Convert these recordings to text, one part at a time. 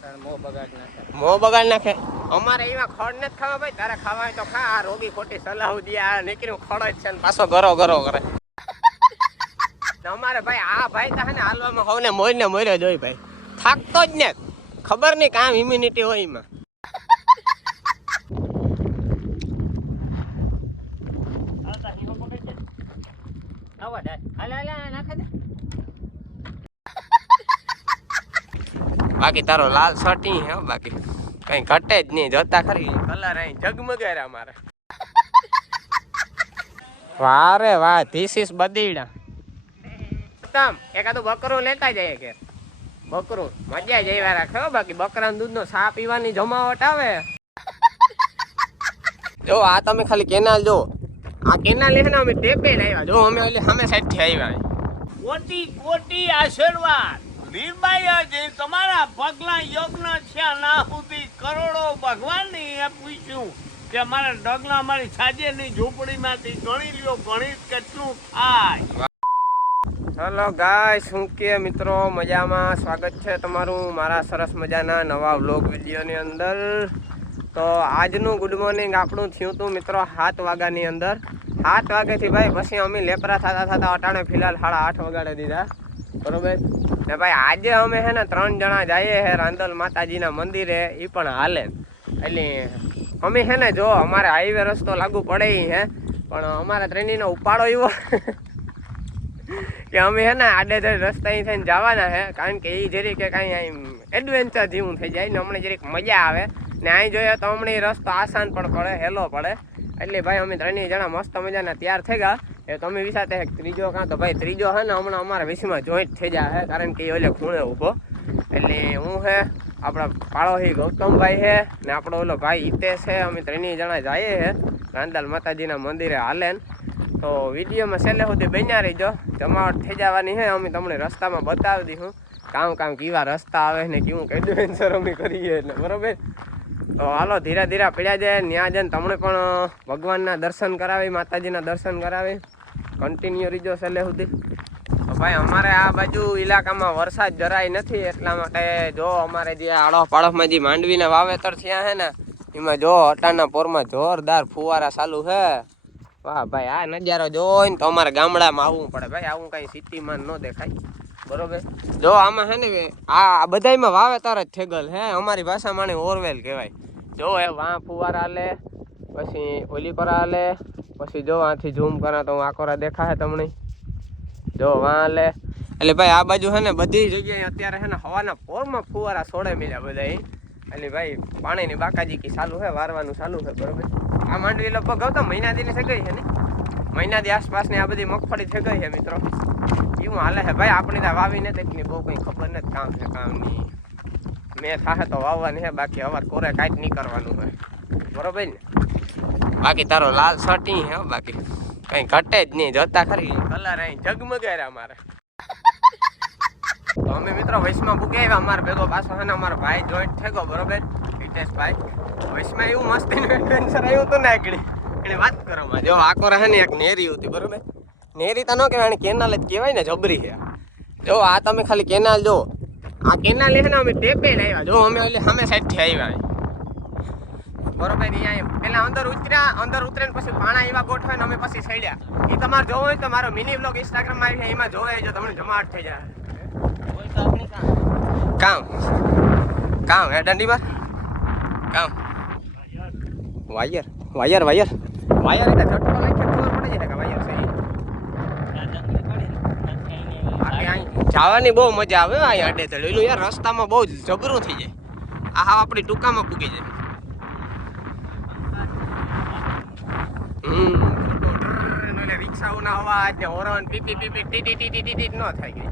મો બગાડ નાખે અમારે એવા ખડ નથી ખાવા ભાઈ, તારે ખાવા હોય તો ખા. આ રોગી ખોટી સલાહ દે, આ નીકળ્યું ખડ જ છે ને પાછો ગરો ગરો કરે. અમારે ભાઈ આ ભાઈ તો હે ને હાલવામાં હોને મોરને મોર્યો જ હોય ભાઈ, થાકતો જ ને, ખબર નહીં કામ ઇમ્યુનિટી હોય એમાં. બાકી તારો લાલ શર્ટ હે, બાકી કઈ ઘટે જ નહીં, જોતા ખરી કલર અહીં જગમગારા મારે. વાહ રે વાહ, ધીસ ઇઝ બદીડા. એકાદું બકરું લેતા જાય કે બકરું મજા જઈ રાખે. બાકી બકરા દૂધ નો સા પીવાની જમાવટ આવે. જો આ તમે ખાલી કેનાલ જો, આ કેનાલ છે ને અમે ટેપે લાવ્યા. જો અમે ઓલી સામે સાઈડ થી આવ્યા. કોટી કોટી આશીર્વાદ નિર્માયા તમારા પગલા યજ્ઞ છે ના સુધી કરોડો ભગવાનની એ પૂછ્યું કે મારા ડગલા મારી છાજેની ઝૂંપડીમાંથી ગણી લ્યો, ગણિત કેટલું થાય. હેલો ગાઈસ, શું કે મિત્રો મજામાં? સ્વાગત છે તમારું મારા સરસ મજાના નવા વ્લોગ વિડીયોની અંદર. તો આજનું ગુડ મોર્નિંગ આપણું થયું હતું મિત્રો 7 વાગ્યાની અંદર. 7 વાગ્યાથી ભાઈ પછી અમે લેપરા થતા અટાણે ફિલહાલ 8:30 વગાડી દીધા, બરોબર ને ભાઈ. આજે અમે હે ને 3 જણા જઈએ હે રાંદલ માતાજીના મંદિરે, એ પણ હાલે. એટલે અમે હે ને જો અમારે હાઈવે રસ્તો લાગુ પડે હે, પણ અમારા ટ્રેનીનો ઉપાડો એવો કે અમે હે ને આડેધડ રસ્તા થઈને જવાના હે, કારણ કે એ જરીક કે કાંઈ એડવેન્ચર જેવું થઈ જાય ને હમણાં જરીક મજા આવે ને. અહીં જોઈએ તો હમણાં રસ્તો આસાન પણ પડે, હેલો પડે. એટલે ભાઈ અમે 3 જણા મસ્ત મજાના તૈયાર થઈ ગયા. એ તમે વિચારતા ત્રીજો કાં તો ભાઈ ત્રીજો હે ને હમણાં અમારા વિશમાં જોઈન્ટ થઈ જાય, કારણ કે એ ઓલે ખૂણે ઊભો. એટલે હું હે આપણા પાડોશી ગૌતમભાઈ છે ને આપણો ઓલો ભાઈ હિતેશ છે. અમે 3 જણા જઈએ હે રાંદલ માતાજીના મંદિરે હાલે. તો વિડીયોમાં છેલ્લે સુધી બન્યા રહીજો, જમાવટ થઈ જવાની છે. અમે તમને રસ્તામાં બતાવી દઈશું કામ કેવા રસ્તા આવે ને કેવું એડવેન્ચર અમે કરીએ એટલે, બરોબર. તો હાલો ધીરે ધીરે પીડ્યા જાય, ત્યાં જઈને તમને પણ ભગવાનના દર્શન કરાવી, માતાજીના દર્શન કરાવી. કન્ટિન્યુ રીજો છેલ્લે સુધી. તો ભાઈ અમારે આ બાજુ ઇલાકામાં વરસાદ જરાય નથી, એટલા માટે જો અમારે જે આડોશ પાડોશમાં જે માંડવીના વાવેતર થયા છે ને એમાં જો અટાના પોરમાં જોરદાર ફુવારા ચાલુ છે. વાહ ભાઈ, આ નજારો જોઈને તો અમારે ગામડામાં આવવું પડે ભાઈ, આવું કઈ સિટીમાં ન દેખાય, બરોબર. જો આમાં છે ને આ બધામાં વાવેતર જ થેગલ હે, અમારી ભાષામાં આને ઓરવેલ કહેવાય. જો એ વાં ફુવારા લે, પછી ઓલી પર લે, પછી જો આથી ઝૂમ કરા તો આકોરા દેખાશે તમને, જો વાં લે. એટલે ભાઈ આ બાજુ છે ને બધી જગ્યાએ અત્યારે છે ને હવાના પોરમાં ફુવારા છોડે મળ્યા બધા. એટલે ભાઈ પાણીની બાકાજી ચાલુ છે, વારવાનું ચાલુ છે, બરોબર. આ માંડવી લગભગ આવતા મહિના દીની થઈ ગઈ છે ને, મહિના દી આસપાસની આ બધી મગફળી થઈ ગઈ છે મિત્રો. એવું હાલે છે ભાઈ. આપણી ત્યાં વાવી નથી એટલી બહુ કંઈ ખબર નથી કામ છે કામની. મેં થાય તો વાવવાની છે, બાકી હવાર કોરે કાંઈ નહીં કરવાનું હોય, બરોબર ને. બાકી તારો લાલ શર્ટ હે, બાકી કંઈ ઘટે જ નહીં, જોતા ખરી કલર અહીં જગમગારા મારે. તો અમે મિત્રો વૈશમાં પૂગે આવ્યા. અમારે ભેગો પાછો છે ને અમારો ભાઈ જોઈન્ટ થઈ ગયો, બરોબર, હિતેશભાઈ. વૈશમાં એવું મસ્તીનું એડવેન્ચર આવ્યું હતું ને આગળ એને વાત કરવામાં. જો આકોરા છે ને એક નેરી હતી, બરોબર. નેરી તો ન કહેવાય, કેનાલ જ કહેવાય ને, જબરી છે. જો આ તમે ખાલી કેનાલ જો, આ કેનાલ છે ને અમે ટેપે લાવ્યા. જો અમે ઓલી સામે સાઈડથી આવ્યા, બરોબર. અહીંયા પેલા અંદર ઉતરીને પછી પાણા એવા ગોઠવે ને અમે પછી છેડ્યા. એ તમારે જોવો હોય તો મારો મિની બ્લોગ ઇન્સ્ટાગ્રામમાં આવી છે, એમાં જોવે જો તમને જમાવટ થઈ જાય. કામ હે દંડીમાં કામ વાયર એટલે ઝટકો લાગે ખબર પડી જાય કે વાયર છે. જવાની બહુ મજા આવે અહીંયા અડે થયેલું યાર, રસ્તામાં બહુ જબરું થઈ જાય. આ હા આપણી ટૂંકામાં પૂગી જાય. રિક્ષાઓના અવાજ ને હોર્ન પીપી ટી ન થાય ગઈ.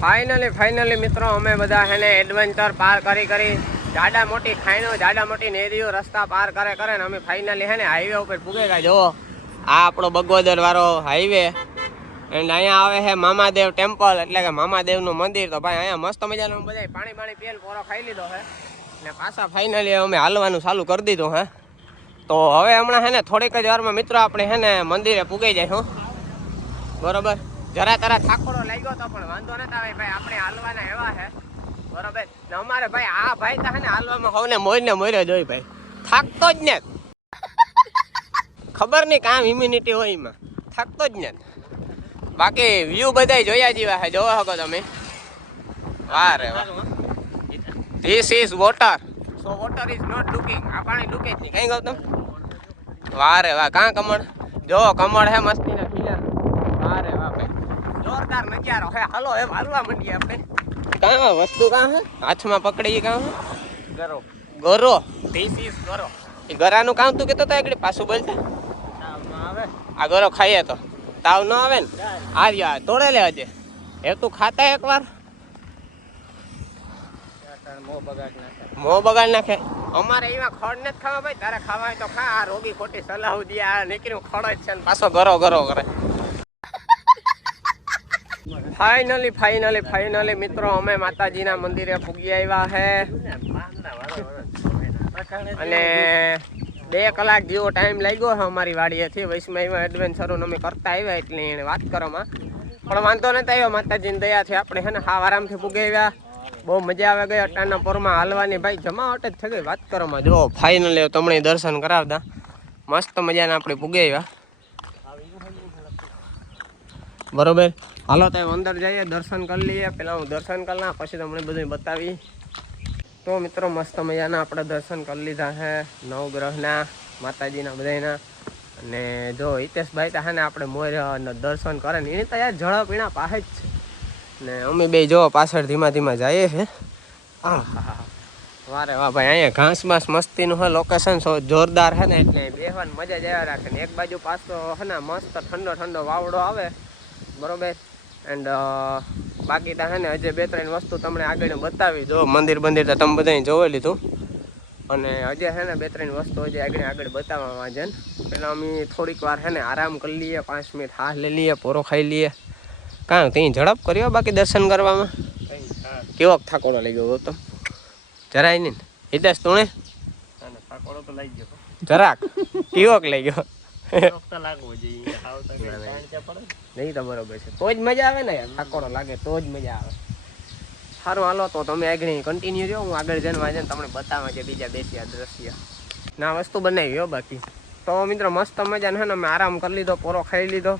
ફાઇનલી મિત્રો અમે બધા હેને એડવેન્ચર પાર કરી જાડા મોટી ખાઈનો, જાડા મોટી નેરીઓ રસ્તા પાર કરે ને અમે ફાઇનલી હેને હાઈવે ઉપર પૂગે ગયા. જો આ આપણો બગોદર વાળો હાઈવે, એન્ડ અહીંયા આવે છે મામાદેવ ટેમ્પલ, એટલે કે મામાદેવનું મંદિર. તો ભાઈ અહીંયા મસ્ત મજાનું બધા પાણી પીએલ પોરો ખાઈ લીધો છે ને પાછા ફાઇનલી અમે હાલવાનું ચાલુ કરી દીધું હે. તો હવે હમણાં હે ને થોડીક જ વારમાં મિત્રો આપણે હે ને મંદિરે પૂગાઈ જાય હું, બરોબર. જરા તરા થાકોડો લાગ્યો તો પણ વાંધો નથી આવે ભાઈ, આપણે હાલવાના એવા છે, બરોબર ને અમારે ભાઈ આ ભાઈ તો હે ને હાલવામાં હોને મોર્યો જોઈ ભાઈ થાકતો જ ને ખબર નહીં કામ ઇમ્યુનિટી હોય એમાં થાકતો જ ને બાકી વ્યૂ બધા જોયા જેવા છે જોવો શકો તમે વાહ રે વાહ this is water so water is not looking આ પાણી લુકે જ નહીં કઈ ગૌતમ વાહ રે વાહ કાં કમળ જો કમળ હે મસ્તીના ખીલા વાહ રે વાહ ભાઈ જોરદાર નજારો હે હાલો એમ હાલવા માંડીએ આપણે કાં વસ્તુ કાં હે હાથમાં પકડી કાં હે ગરો ગરો ધીસ ઇઝ ગરો એ ગરાનું કામ તું કેતો તો એકડે પાછું બોલતા આવે આ ગરો ખાઈએ તો તાવ ન આવે ને આ રહ્યા તોડે લે હજે એ તું ખાતા એકવાર મોં બગાડ નાખે અમારે એમાં ખડ નથી ખાવા ભાઈ તારે ખાવા હોય તો ખા આ રોગી ખોટી સલાહ દે આ નીકળ્યું ખડ જ છે ને પાછો ગરો ગરો કરે ફાઇનલી મિત્રો અમે માતાજીના મંદિરે પૂગી આવ્યા છે અને 2 કલાક જેવો ટાઈમ લાગ્યો છે અમારી વાડીએથી વૈષ્ણવ એડવેન્ચરો અમે કરતા આવ્યા એટલે એને વાત કરવામાં પણ વાંધો નથી આવ્યો માતાજીની દયાથી આપણે છે ને હાવ આરામથી પૂગી આવ્યા બહુ મજા આવે ગઈ અટાના પોરમાં હાલવાની ભાઈ જમાવટ જ થઈ ગઈ વાત કરવામાં જો ફાઇનલી તમને દર્શન કરાવતા મસ્ત મજાના આપણે પૂગી આવ્યા બરોબર હાલો તો અંદર જઈએ દર્શન કરી લઈએ પહેલાં હું દર્શન કરી લઉં પછી તમને બધું બતાવી તો મિત્રો મસ્ત મજાના આપણે દર્શન કરી લીધા છે નવગ્રહના માતાજીના બધાના અને જો હિતેશભાઈ તો છે ને આપણે મોર દર્શન કરે ને એની તો યાર ઝડપ એના પાસે જ છે ને અમે બે જો પાછળ ધીમા ધીમા જઈએ છે વારે વાહ ભાઈ અહીંયા ઘાસ બાસ મસ્તીનું હોય લોકેશન જોરદાર છે ને એટલે બેસવાની મજા જ આવ્યા રાખે ને એક બાજુ પાછો છે ને મસ્ત ઠંડો વાવડો આવે બરોબર એન્ડ બાકી તો છે ને હજે 2-3 વસ્તુ તમને આગળ બતાવી જો મંદિર તો તમે બધાને જોઈ લીધું અને હજે છે ને 2-3 વસ્તુ હજી આગળ બતાવવામાં છે ને પેલા અમે થોડીક વાર છે ને આરામ કરી લઈએ 5 મિનિટ હાથ લઈ લઈએ પોરો ખાઈ લઈએ કાં ત્યાં ઝડપ કર્યો બાકી દર્શન કરવામાં કેવો થાકોડો લઈ ગયો તો જરાય નહીં હિતેશ તું થાકોડો તો લઈ ગયો જરાક કેવોક લઈ ગયો નહીં તો બરોબર છે તો જ મજા આવે ને યાર થાકોડો લાગે તો જ મજા આવે સારું હાલો તો તમે આગળ કન્ટિન્યુ રહ્યો હું આગળ જઈને વાંચે તમને બતાવવા છે બીજા દેશી દ્રશ્ય ના વસ્તુ બનાવી હો બાકી તો મિત્રો મસ્ત મજાને છે ને અમે આરામ કરી લીધો પોરો ખાઈ લીધો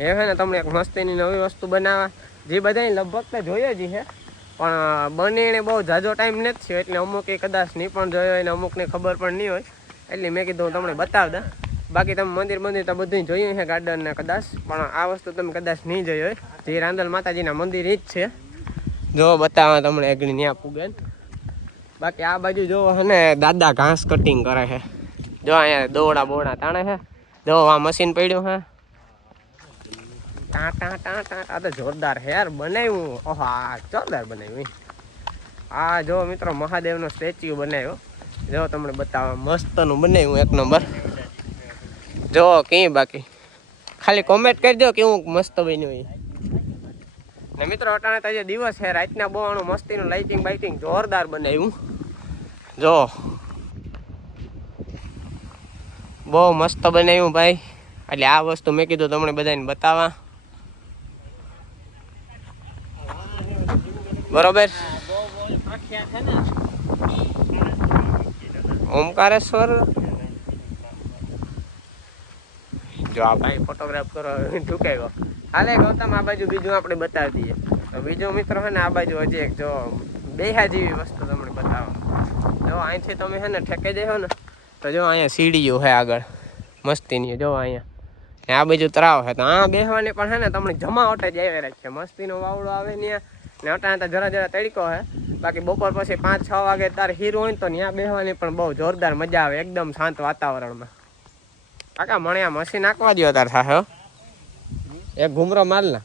એ છે ને તમને એક મસ્તીની નવી વસ્તુ બનાવવા જે બધાને લગભગ તો જોઈએ જ છે પણ બને એને બહુ ઝાઝો ટાઈમ નથી થયો એટલે અમુક એ કદાચ નહીં પણ જોયો હોય ને અમુકને ખબર પણ નહીં હોય એટલે મેં કીધું તમને બતાવ દઉં બાકી તમે મંદિર તો બધું જોયું છે ગાર્ડન ને કદાચ પણ આ વસ્તુ તમે કદાચ નહીં જોઈ હોય જે રાંદલ માતાજીના મંદિર જ છે જો બતાવવા તમને આગળ ત્યાં પૂગે બાકી આ બાજુ જો છે ને દાદા ઘાસ કટિંગ કરે છે જો અહીંયા દોડા બોડા તાણે છે જો આ મશીન પડ્યું છે આ તો જોરદાર છે યાર બનાવ્યું ઓહો આ જોરદાર બનાવ્યું આ જો મિત્રો મહાદેવનો સ્ટેચ્યુ બનાવ્યો જો તમને બતાવવા મસ્તનું બનાવ્યું એક નંબર જો કઈ બાકી ખાલી કોમેન્ટ કરજો કેવું મસ્ત બન્યું ને મિત્રો અટાણે તો જે દિવસ છે રાતના બહુ મસ્તીનું લાઇટિંગ જોરદાર બનાવ્યું જો બહુ મસ્ત બનાવ્યું ભાઈ એટલે આ વસ્તુ મેં કીધું તમને બધાને બતાવવા બરોબર ઓમકારેશ્વર જો આ ભાઈ ફોટોગ્રાફ કરો ઢુકાયો હાલે ગૌતમ આ બાજુ બીજું આપણે બતાવી દઈએ તો બીજું મિત્રો છે ને આ બાજુ હજી એક જો બેહા જેવી વસ્તુ તમને બતાવો જો અહીંથી તમે છે ને ઠેકે જશો ને તો જો અહીંયા સીડીઓ છે આગળ મસ્તીની જો અહીંયા આ બાજુ તળાવ છે તો આ બેસવાની પણ છે ને તમને જમાવટ જ આવી રાખે મસ્તીનો વાવડો આવે ત્યાં ને અટાણે તો જરા તડકો છે બાકી બપોર પછી 5-6 વાગે તારે હીરો હોય ને તો ત્યાં બેસવાની પણ બહુ જોરદાર મજા આવે એકદમ શાંત વાતાવરણમાં કાકા મને આ મશીન નાખવા દો તાર થાય એક ઘૂમરો માલ ના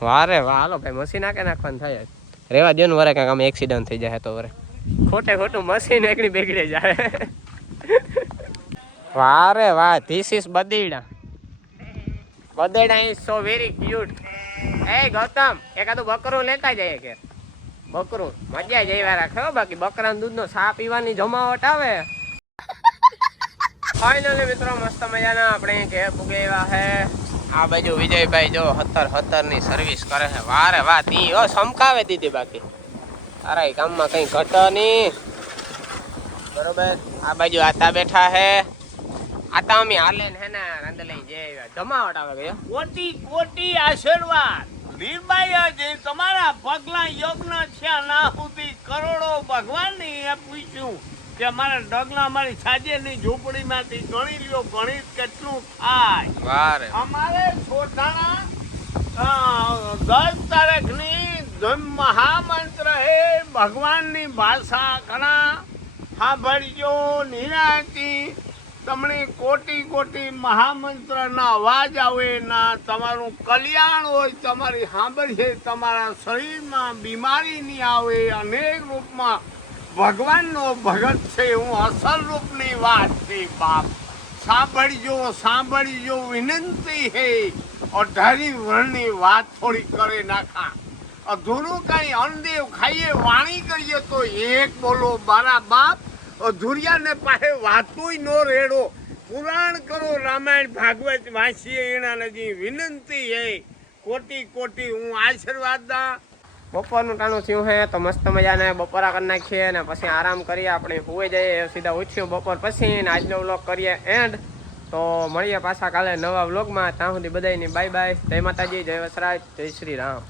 વારે વાહ હાલો ભાઈ મશીન નાખવાનું થાય રેવા દો ને વરે કાંક આમ એક્સિડન્ટ થઈ જાય તો વરે ખોટું મશીન એકડી બેગડી જાય વારે વાહ ધીસ ઇઝ બદેડા ઇઝ સો વેરી ક્યુટ એ ગૌતમ એકાદું બકરું લેતા જાય કે બકરું મજા જઈ રાખે બાકી બકરાના દૂધનો સા પીવાની જમાવટ આવે ફાઇનલી મિત્રો મસ્ત મજાના આપણે ઘેર પુગેવા છે આ બાજુ વિજયભાઈ જો 77 ની સર્વિસ કરે છે વારે વાહ તી ઓ સમકાવે દીધી બાકી તારા એ કામમાં કઈ ઘટ નહીં. બરોબર, આ બાજુ આતા બેઠા હે. આતા અમે હાલે ને હે ને રાંદલઈ જે જમાવટ આવે ગયો. કોટી કોટી આશીર્વાદ લીરબાઈ જે તમારા પગલા યજ્ઞ છે ના સુધી કરોડો ભગવાનની એ પૂછ્યું કે મારા ડગલા મારી સાજેની ઝૂંપડીમાંથી ગણી લ્યો, ગણિત કેટલું થાય. વારે અમારે છોટાણા 10 તારીખની મહામંત્ર હે ભગવાનની ભાષા ઘણા સાંભળજો નિરાંતી. તમને કોટી કોટી મહામંત્રના અવાજ આવે ના તમારું કલ્યાણ હોય, તમારી સાંભળશે, તમારા શરીરમાં બીમારી નહીં આવે. અનેક રૂપમાં ભગવાનનો ભગત છે, હું અસલ રૂપની વાત છે બાપ. સાંભળજો સાંભળજો વિનંતી હે. 18 વર્ષની વાત થોડી કરે નાખા. અધૂરું કઈ અનદેવ ખાઈએ વાણી કરીએ તો એક બોલો મારા બાપ. અધૂરિયાને પાસે વાતુંય નો રેડો. પુરાણ કરો, રામાયણ ભાગવત વાંચીએ એના નજી વિનંતી હે. કોટી કોટી હું આશીર્વાદ દા. બપોરનું ટાણું થયું હે તો મસ્ત મજાને બપોરા કરી નાખીએ ને પછી આરામ કરીએ. આપણે હુઈ જઈએ સીધા ઉઠ્યું બપોર પછી ને આજનો વ્લોગ કરીએ એન્ડ. તો મળીએ પાછા કાલે નવા વ્લોગમાં. ત્યાં સુધી બધાની બાય બાય. જય માતાજી, જય વસરાજ, જય શ્રી રામ.